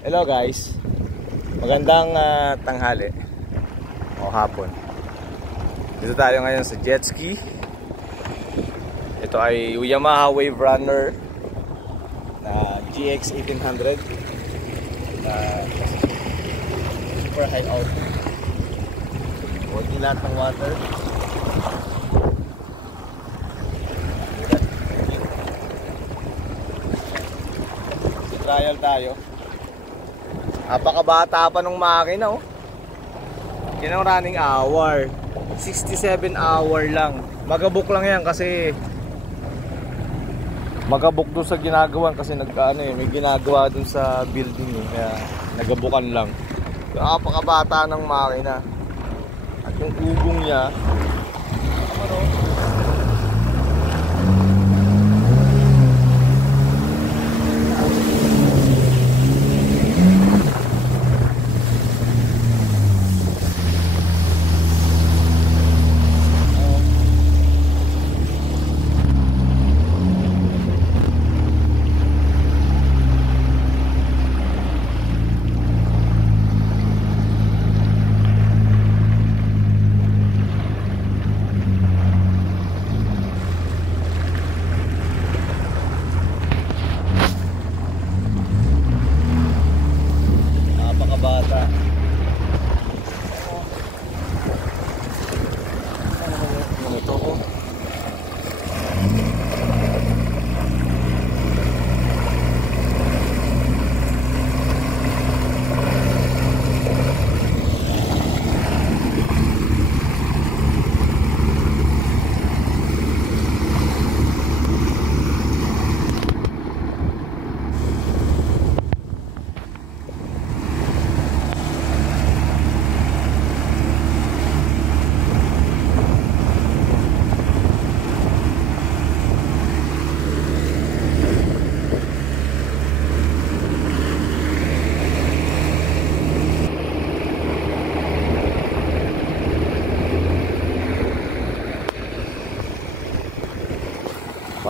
Hello guys, magandang tanghali o hapon. Dito tayo ngayon sa jet ski. Ito ay Yamaha Wave Runner na GX 1800 na super high output. Working lahat ng water. Trial tayo. Napakabata pa nung makina, oh. Yan ang running hour, 67 hour lang. Magabook lang yan kasi magabook doon sa ginagawan kasi may ginagawa doon sa building, eh. Kaya nagabukan lang. Napakabata ng makina. At yung ugong niya, ano? Bata. Ano ito ko?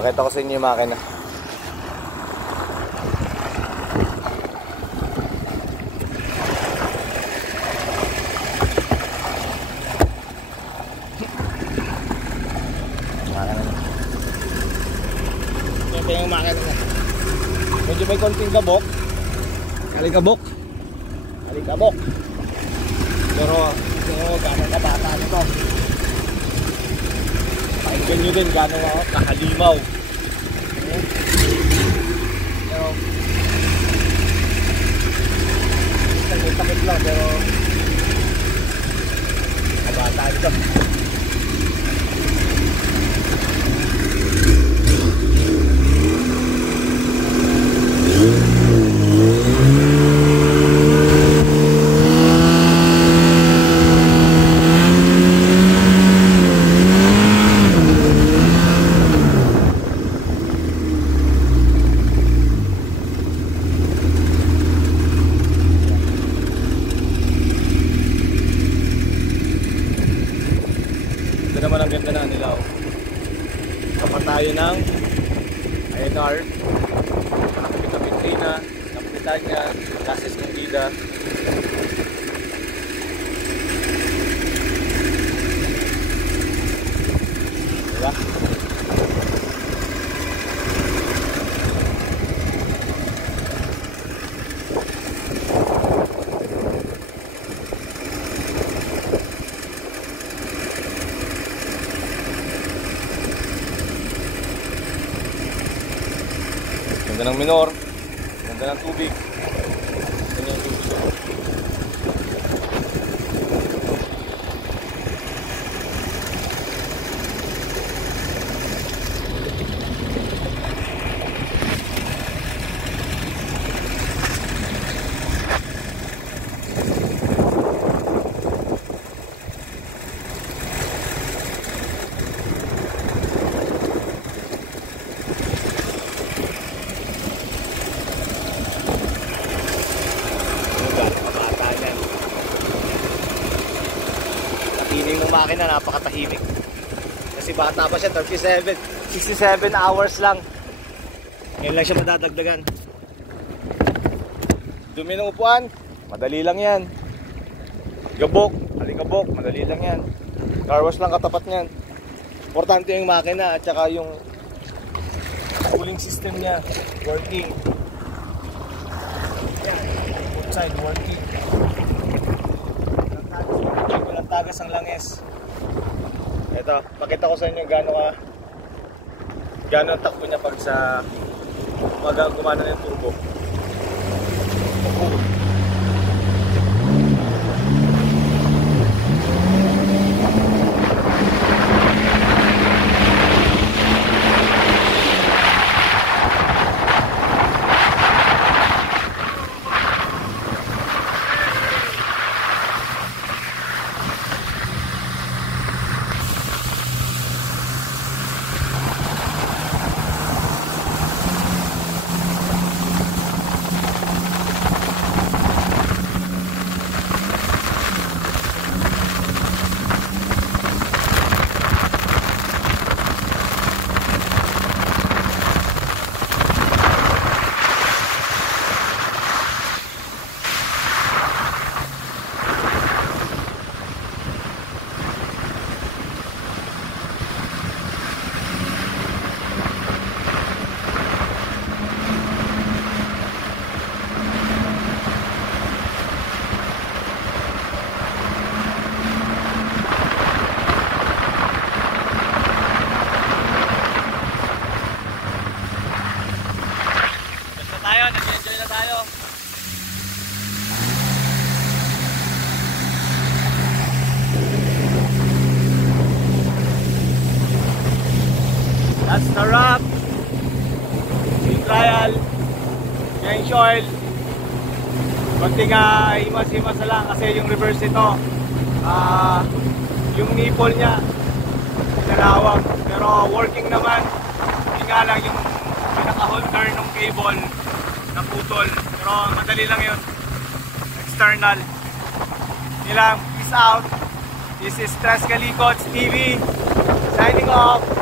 Pakita ko sa inyo yung makina. Ito yung makina mo. Medyo may konting kabok. Alikabok. Pero gano'ng kabata nito. Pakinggan nyo din gano'ng ako kahalimaw. Sakit lang pero kabata nito. Ito naman ang ganda na nila, oh. Kapag tayo ng INR, nakapit na, napitan niya, lasis ng gida. Diba? Ganda ng minor, ganda ng tubig. Ganda ng tubig. Tahimik ng makina, napakatahimik. Kasi bata pa siya, 67 hours lang. Ngayon lang siya madadagdagan. dumi ng upuan, madali lang yan. Gabok, alikabok, madali lang yan. Car wash lang katapat niyan. Importante yung makina at saka yung cooling system niya working. Yan, outside working. Walang tagas ang langis. Ito, pakita ko sa inyo gaano ang takbo niya pag sa gumana ng turbo. Nag-enjoy na tayo. That's the wrap. Yung trial. Change oil. Konting himas-himas na lang kasi yung reverse ito. Yung nipple niya pinalawag. Pero working naman. Hindi nga lang yung pinaka-holder ng cable naputol, pero madali lang yun. External. Yun lang. Peace out. This is Tres Calikots TV signing off.